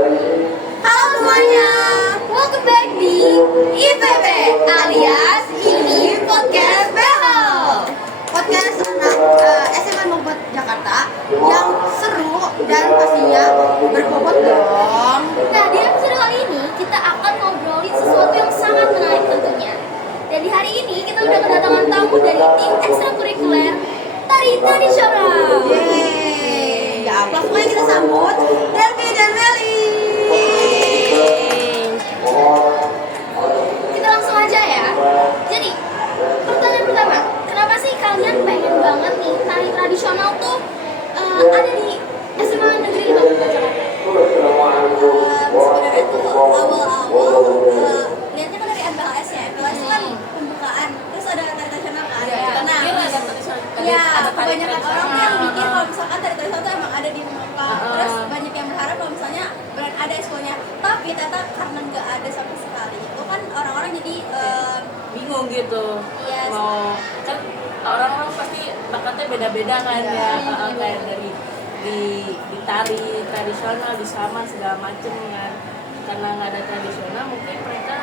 Halo semuanya, welcome back di IPB alias ini podcast Behel. Podcast anak SMA Mogot Jakarta yang seru dan pastinya berbobot dong. Nah, di episode kali ini kita akan ngobrolin sesuatu yang sangat menarik tentunya. Dan di hari ini kita udah kedatangan tamu dari tim ekstrakurikuler tari tradisional. Yeay, ya langsung aja kita sambut Delvi dan Meli. Kita langsung aja ya. Jadi, pertanyaan pertama, kenapa sih kalian pengen banget nih tari tradisional tuh ada di SMA Negeri 5 Jakarta? Sebenarnya tuh awal-awal lihatnya kan dari MPLS ya. MPLS itu kan pembukaan, terus ada tari tradisional kan. Kebanyakan orang yang mikir kalau misalkan tari tradisional itu emang ada di Mapa. Terus banyak yang berharap kalau misalnya beneran ada expo-nya. Tapi ternyata karena nggak ada sama sekali, itu kan orang-orang jadi bingung gitu. Iya. Mau kan orang-orang pasti bakatnya beda-beda kan ya, kayak dari di tari tradisional, di sama segala macem kan. Karena nggak ada tradisional mungkin mereka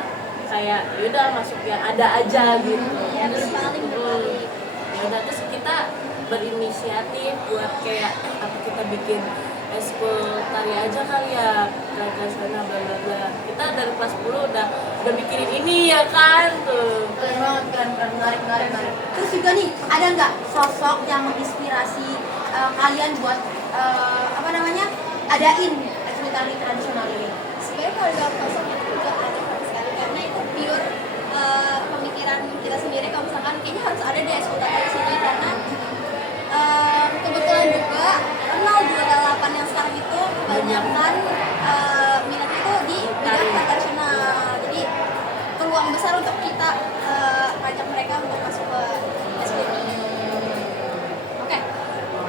kayak yaudah masuk yang ada aja gitu. ya berpaling. Yaudah, terus kita berinisiatif buat kayak apa kita bikin ekskul tari aja kali ya, tradisional bla bla bla. Kita dari kelas 10 udah mikirin ini ya kan tuh. Keren banget, keren, menarik. Terus juga nih, ada nggak sosok yang menginspirasi kalian buat adain ekskul tari tradisional ini? Sebenarnya kalau dalam sosok itu juga ada sekali, karena itu pure pemikiran kita sendiri. Kalau misalkan kayaknya harus ada deh ekskul tari di sini, karena kebetulan juga 028 yang sekarang itu kebanyakan minat itu di bidang tradisional. Jadi peluang besar untuk kita ajak mereka untuk masuk ke ekskul ini. Oke,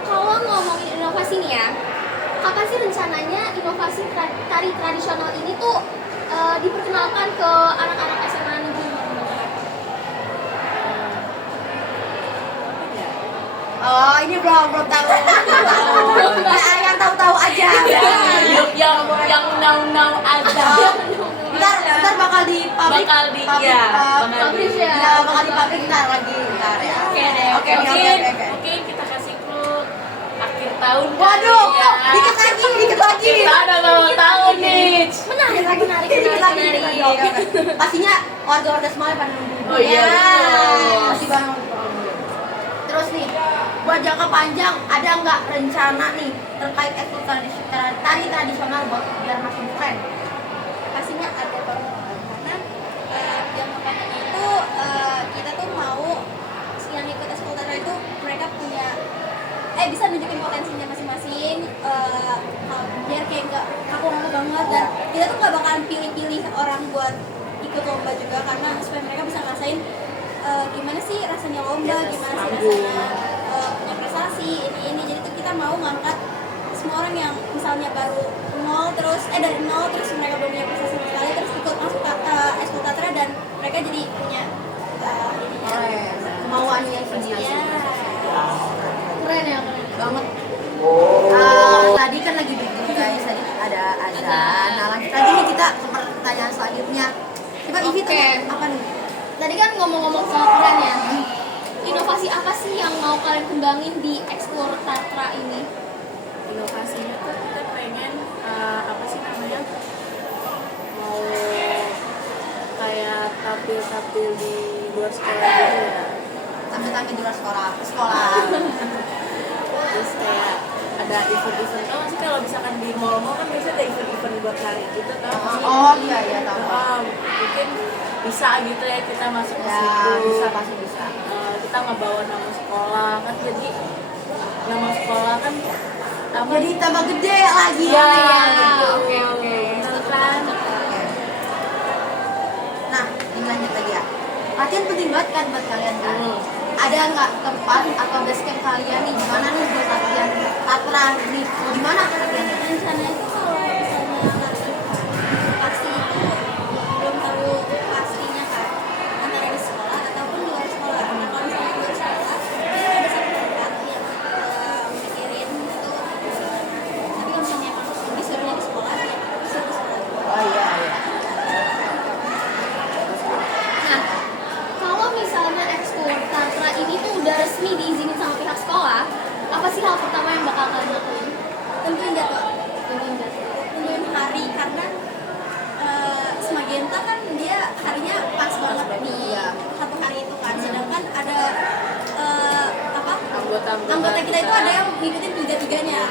kalau ngomongin inovasi nih ya, kapan sih rencananya inovasi tari tradisional ini tuh diperkenalkan ke anak-anak SMA Negeri 5 Jakarta? Oh, ini belum tahu. Yang tahu-tahu aja. yang now aja. Ntar bakal di pabrik. Bakal di Pabrik ntar lagi. Ya. Oke, mungkin kita kasih clue akhir tahun. Waduh, kali ya. dikit lagi. Kita udah mau tahun nih. Menarik. Oke. Pastinya warga-warga semuanya pada nunggu. Oh iya, betul. Masih banget. Terus nih, buat jangka panjang ada nggak rencana nih terkait ekskul tari tradisional buat biar makin keren? Pastinya ada banget, karena jangka panjang itu kita tuh mau yang ikut ekskul tari itu mereka punya bisa nunjukin potensinya masing-masing, biar kayak nggak kaku-kaku banget, dan kita tuh nggak bakalan pilih-pilih orang buat ikut lomba juga, karena supaya mereka bisa ngerasain gimana sih rasanya lomba, gimana sih rasanya punya prestasi ini. Jadi tuh kita mau ngangkat semua orang yang misalnya baru dari nol terus mereka belum punya prestasi sama sekali, terus ikut masuk ekskul tatra dan mereka jadi punya kemauannya sendiri. Keren ya, Banget. Tadi kan lagi bikin guys, tadi ada azan. Nah, lanjut lagi nih kita ke pertanyaan selanjutnya. Coba Ivi tuh apa nih? Tadi kan ngomong-ngomong soal keren ya, inovasi apa sih yang mau kalian kembangin di ekskul tatra ini? Inovasinya tuh kita pengen apa sih namanya, mau kayak tampil di luar sekolah gitu ya. Tampil di luar sekolah. Terus kayak ada event-event tuh, sih kalau misalkan di mall-mall kan biasanya ada event-event buat tari gitu tau. Oh iya tahu. Mungkin bisa gitu ya kita masuk ke Ya, situ. pasti bisa. Kita ngebawa nama sekolah kan, jadi nama sekolah kan Jadi tambah gede lagi ya. Oke. Bener kan? Nah, ini lanjut lagi ya. Latihan penting banget kan buat kalian kan? Ada nggak tempat atau base camp kalian nih? Gimana nih buat latihan tatra nih? Di mana tuh latihannya? Rencananya tuh kalau misalnya nanti Pasti itu belum tahu pastinya kan, antara di sekolah ataupun di luar sekolah. Nah, kalau misalnya di luar sekolah itu ada satu tempat yang mikirin itu. Tapi kalau misalnya emang disuruhnya di sekolah ya anggota kita itu ada yang ngikutin tiga-tiganya.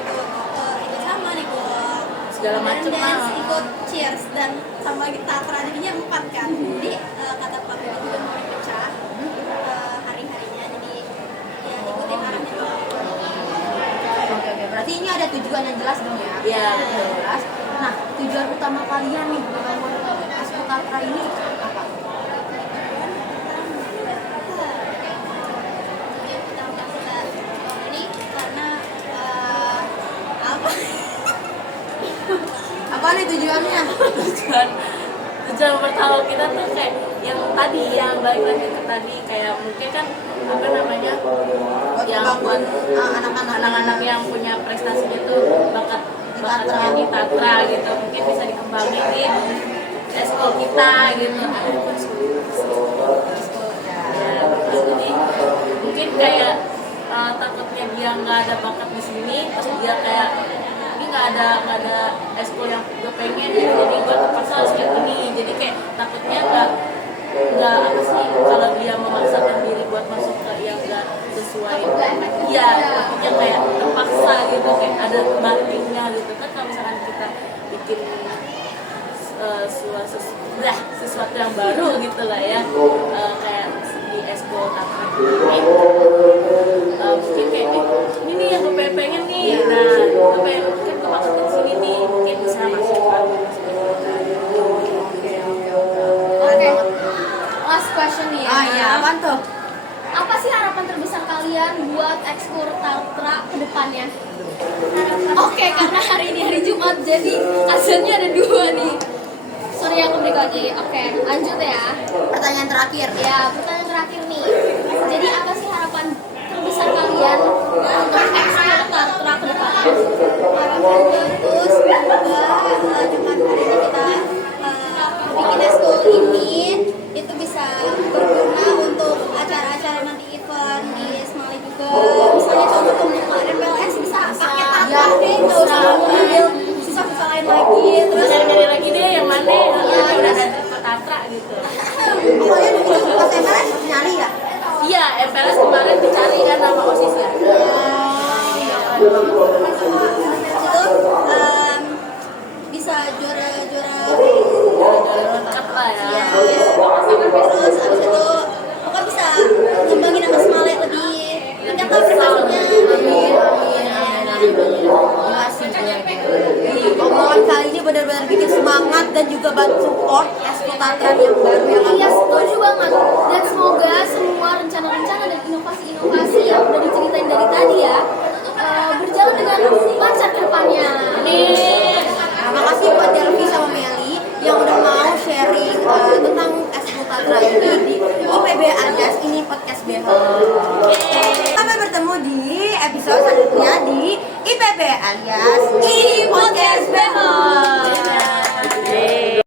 Ikut sama nih, ikut segala macam dance, lah. ikut cheers dan sama kita jadinya 4 kan. Jadi kata Pak Budi juga mau dipecah hari-harinya. Jadi ya ikutin arahnya tuh. Oke, berarti ini ada tujuan yang jelas dong ya? Iya, Yang jelas. Nah, tujuan utama kalian nih membangun Eskul Tatra ini apa? Yang utama kita ini karena apa? Apa nih tujuannya? tujuan pertama kita tuh kayak yang tadi, yang balik lagi ke tadi, kayak mungkin kan apa namanya, yang buat anak-anak yang punya prestasinya tuh bakatnya di Tatra gitu, mungkin bisa dikembangin di eskul kita gitu. Ya, terus jadi mungkin kayak takutnya dia nggak ada bakat di sini, terus dia kayak ini nggak ada eskul yang gue pengen gitu, jadi gue terpaksa harus kayak gini. Jadi kayak takutnya nggak apa sih, kalau dia memaksakan diri buat masuk ke yang nggak sesuai, iya takutnya kayak terpaksa gitu, kayak ada bantingnya gitu kan. Kalau misalkan kita bikin sesuatu yang baru gitu lah ya, kayak di eskul Tatra ini mungkin kayak ini nih yang gue pengen nih, nah gue pengen mungkin gue maksud di sini nih, mungkin bisa masuk Oke, last question nih ya. Iya, apaan tuh? Apa sih harapan terbesar kalian buat Eskul Tatra ke depannya? Oke, karena hari ini hari Jumat, jadi azannya ada 2 nih. Sorry aku break lagi. Oke, lanjut ya. Pertanyaan terakhir. Ya, pertanyaan terakhir nih. Jadi apa sih harapan terbesar kalian untuk Eskul Tatra ke depannya? Harapan terus semoga dengan adanya kita bikin eskul ini itu bisa berguna untuk acara-acara nanti event di Semali juga. Misalnya contoh kemarin PLS bisa pakai Tatra deh, nggak usah ngambil sisa-sisa lain lagi. Terus cari lagi deh yang mana yang udah ada Tatra gitu. pokoknya itu pas MLS nyari ya. Iya, MPLS kemarin dicari kan sama OSIS ya. Itu bisa juara-juara Lengkap lah ya. ya. Terus abis itu pokoknya bisa ngembangin nama Semale lebih tingkatkan prestasinya. Gila sih gue. Omongan kali ini benar-benar bikin semangat dan juga bantu support Eskul Tatra yang baru yang Iya, setuju banget. Dan semoga semua rencana-rencana dan inovasi-inovasi yang udah diceritain dari tadi ya berjalan dengan lancar ke depannya. Nah, makasih buat Delvi sama Meli yang udah mau sharing tentang Eskul Tatra ini di IPB Alias ini podcast BH. Sampai bertemu di episode selanjutnya di IPB Alias ini podcast BH.